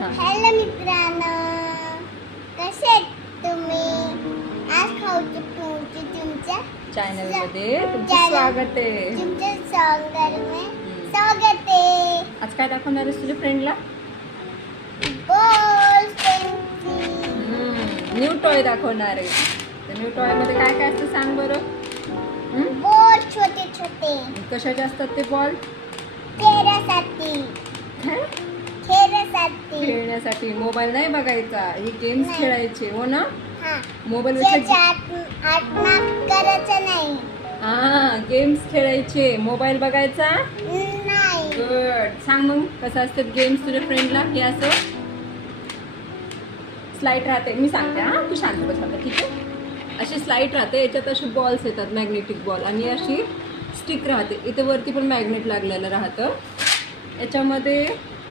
हां. हॅलो मित्रांनो, कसे आहेत तुम्ही? आज खाऊची तुमची तुमच्या चॅनलमध्ये तुमचं चॅनल- स्वागत आहे. तुमच्या स्वागत आहे. आज काय दाखवणार आहेस तुझ्या फ्रेंडला? बॉल पेन्सिल न्यू टॉय दाखवणार आहे. तर न्यू टॉय मध्ये काय काय असतं सांग बरं. बॉल छोटे छोटे कशाचे असतात ते बॉल? खेळण्यासाठी खेळण्यासाठी खेळण्यासाठी. मोबाईल नाही बघायचा, हे गेम्स नाही. खेळायचे. हो ना? हा मोबाईल त्याच्या आत्मा करायचं नाही. हा, गेम्स खेळायचे, मोबाईल बघायचा नाही. गुड. सांग मग कसं असतात गेम्स तुझ्या फ्रेंडला? हे असं स्लाईड राहते. मी सांगते हा, तू शांत बस आता, ठीक आहे? अशी स्लाईड राहते, याच्यात असे बॉल्स येतात, मॅग्नेटिक बॉल, आणि अशी स्टिक राहते. इथे वरती पण मॅग्नेट लागलेलं राहतं. याच्यामध्ये